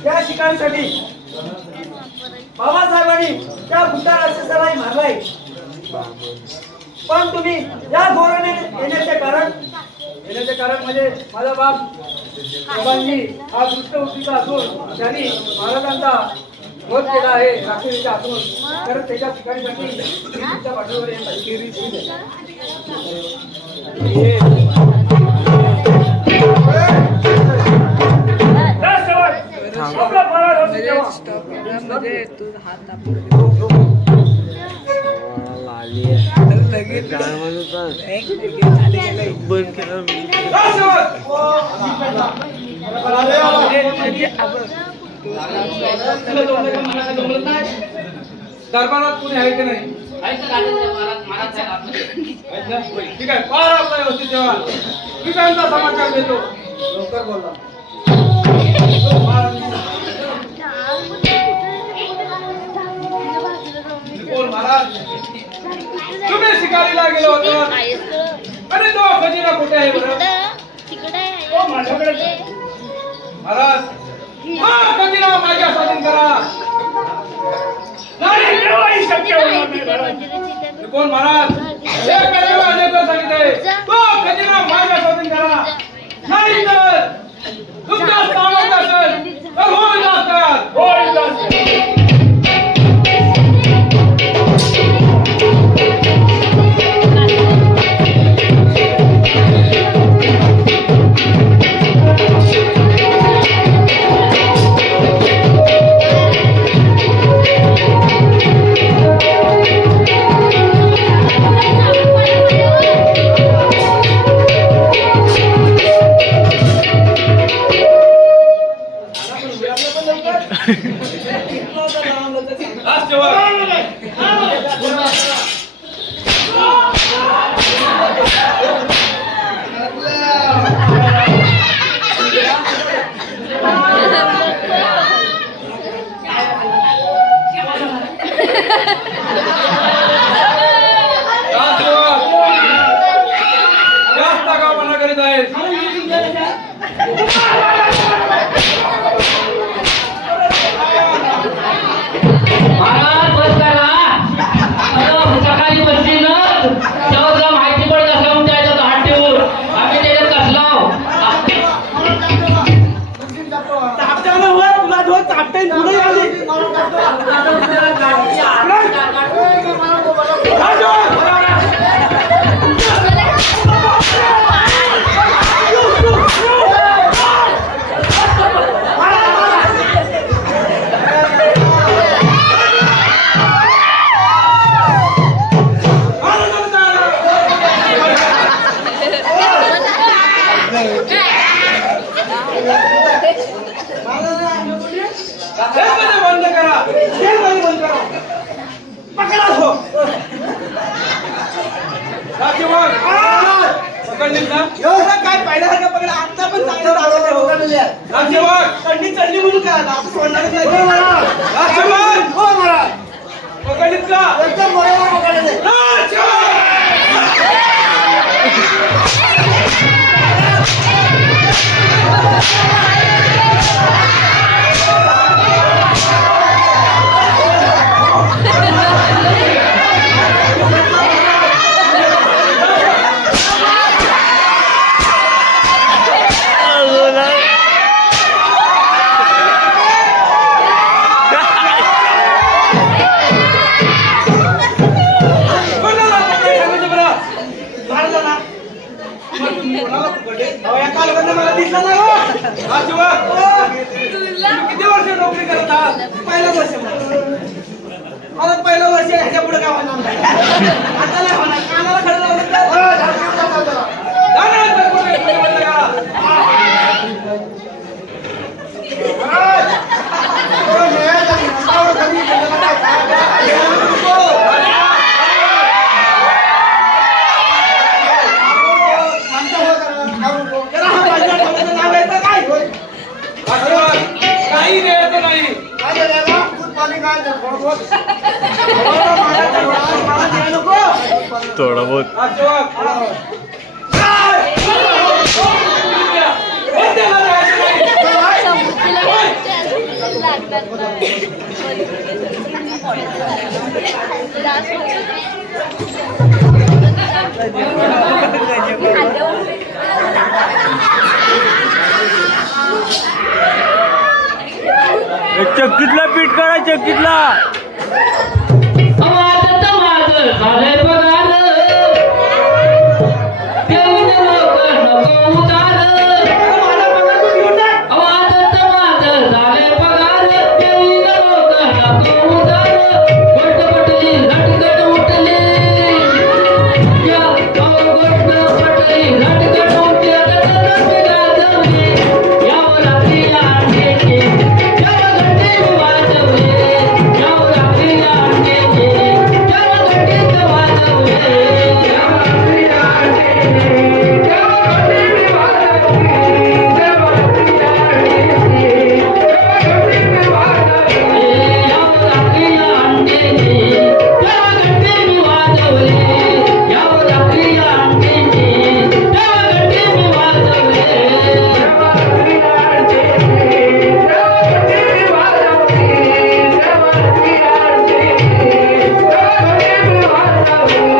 त्या शिकारीसाठी बाबासाहेबांनी त्या भूता राक्षसालाही मारलाय. पण तुम्ही या धोरणाने येण्याचे कारण म्हणजे माझा बाबांनी हा दुष्ट वृत्तीचा असून त्यांनी महाराजांचा वध केला आहे राक्षसीच्या हातून. तर त्याच्या शिकारीसाठी तुमच्या पाठीवर येत आपला पराक्रम तेव्हा. दरबारात कोणी आहे की नाही? ठीक आहे, फार आपला व्यवस्थित जेव्हा मी त्यांचा समाचार देतो. लवकर बोला. कोण महाराज? तुम्ही शिकारीला गेलो होतो आणि तो खजिना कुठे आहे बरं? हो, माझ्याकडे महाराज, हा खजिना माझ्या स्वाधीन करा. नाही, केव्हाही शक्य होणार नाही महाराज. कोण महाराज? हे कर्तव्य अनेकदा सांगितले, तो खजिना माझ्या स्वाधीन करा. नाही तर तुमच्या सामर्थ्य असेल तर होईल असतात. होईल दास. जास्त गावाला करीत आहेत. महाराज बस करा. सकाळी बसली ना तेव्हा माहिती पडत असं त्याच्यात हात ठेवून आम्ही त्याच्यात कसलो चापट्यानं वर तुला धुवून चापटे पुढे आली. बंद करा. बंद करा. पकडा हो. राजवान, पकडलीत ना? एवढं काय पाहिल्यासारखं पकडा. आता पण चांगलं दाखवलं हो. राजवान, थंडी चढली म्हणून काय आता सोडणारच नाही. राजवान, हो महाराज. पकडलीत का? एकदम बरोबर पकडले. राजवान! मला दिसला नाही हो. राजवान, तुम्ही किती वर्ष नोकरी करत आहात? पहिलं वर्ष मला पहिलं वर्ष ह्याच्या पुढे काय होणार नाही. आता नाही होणार. कानाला खरं लावलं तर जाणार तर कुठे? बंद करा. काही द्यायचं नाही. थोड़ा बहुत राजवान, चक्कीतला पीठ काढा चक्कीतला. आवाजत माझं झालंय पगार देऊन लोक नको उतार आवाजत माझं झालंय पगार देऊन लोक नको उतार गोष्ट पटली झटकन उठली या गोष्ट पटली झटकन उठली आता मी गाजवली यावर रात्री आणखी यावर घंटे मी वाजवले यावर रात्री आणखी यावर घंटे वाजवले यावर रात्री आणखी यावर घंटे मी वाजवले यावर रात्री आणखी यावर घंटे मी वाजवले यावर रात्री आणखी यावर घंटे मी वाजवले यावर रात्री आणखी यावर घंटे मी वाजवले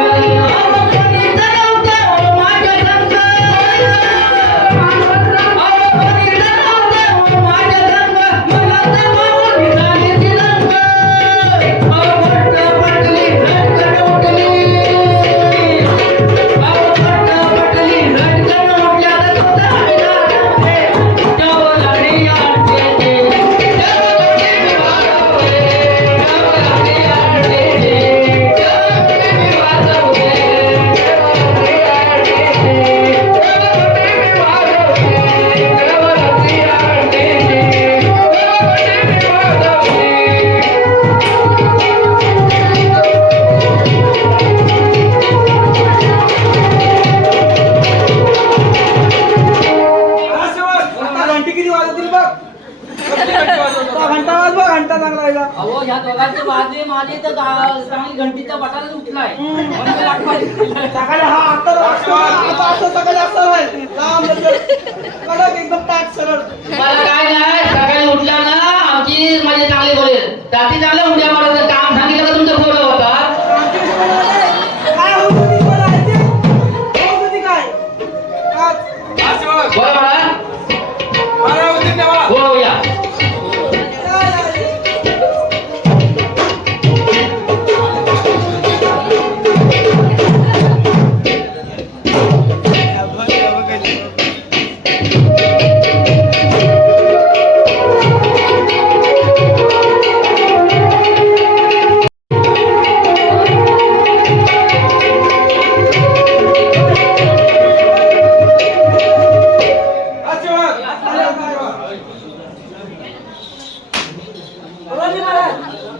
यावर रात्री आणखी घंटी किती वाजतील बघ. घंटा वाज बघ, घंटा चांगला आहे का? अहो ह्या दोघांचे वाजले माझे तर चांगली घंटीचा बटाला उठलाय म्हणून मी वाट पाहते. सकाळी हा आता सकाळी असं आहे लांब कडक एकदम ताट सरळ. मला काय नाही सकाळी उठला ना आमची माझे चांगले बोलेल रात्री चांगलं उद्या मला जर काम सांगितलं का तुमचं फोन होता काय होत होती मला माहिती? होत होती काय? बोला मला हो या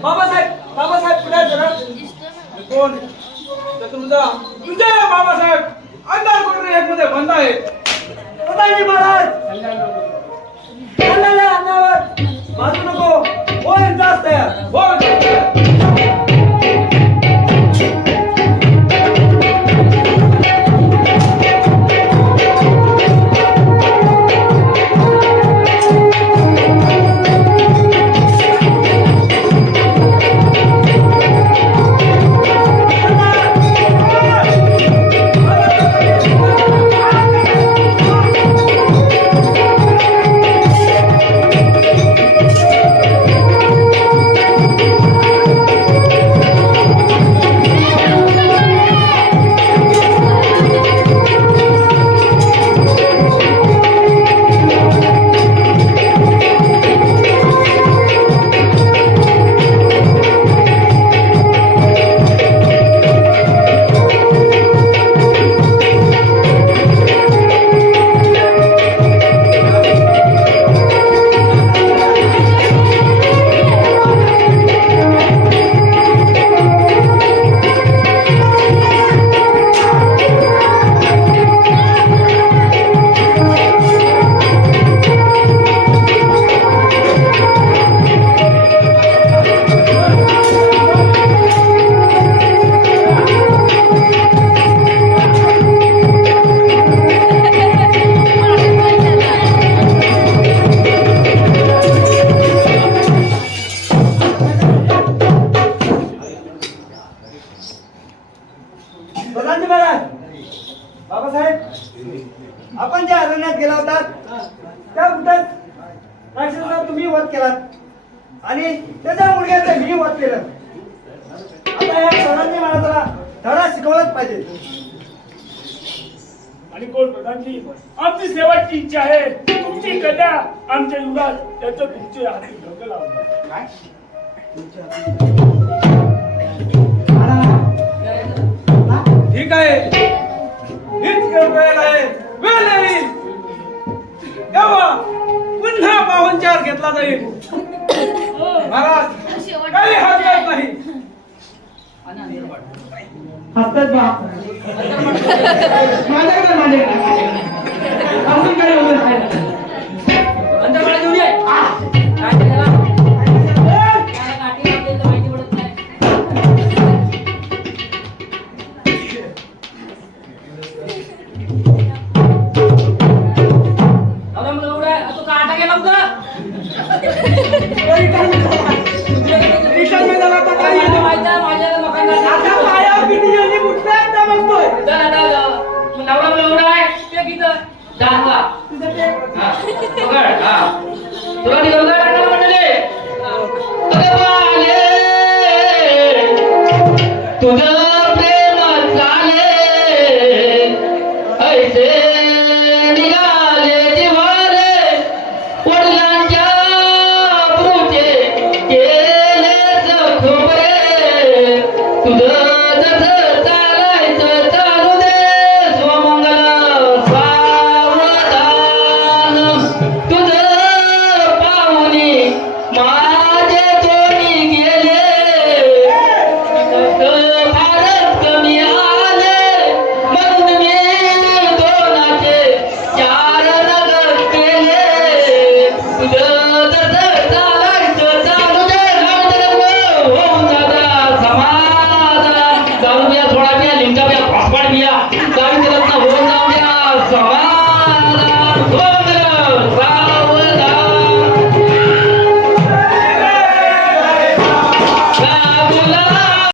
बाबासाहेब पुढे जरा. कोण तुमचा विजय बाबासाहेब अंधार कोटरे एक मध्ये बंद आहे. प्रधानजी महाराज अन्नावर बाजू नको होईल जास्त तयार हो Thank आणि त्याच्या मुलग्याचं मी वध केलं. आता या सरांनी मला जरा धडा शिकवलाच पाहिजे. आणि कोण प्रधानजी आमची शेवटची इच्छा आहे तुमची कन्या आमच्या युगात त्याचं तुमचे हाती ढोकं लावलं. काय ठीक आहे हीच वेळ आहे. वेळ येईल तेव्हा पुन्हा पाहुणचार घेतला जाईल. महाराज काही हरकत नाही. हसतात बा माझ्याकडे अजून काही होत नाही. अंतरपाळी घेऊन ये. काय ते त्याला? त्याला काठी लावली तर माहिती पडत नाही. अरे मग एवढा तू काटा गेला होता? रिटर्न झाला आता काय मला माहिती आहे, माझ्या लोकांना आता पायावर किती जणी उठतात त्या बघतोय. चल आता तू नवरा मुलं एवढा आहे ते किती जाणवा तुझं ते हा पकड हा तुला निघाला टाकायला म्हणाले अरे बाले तुझं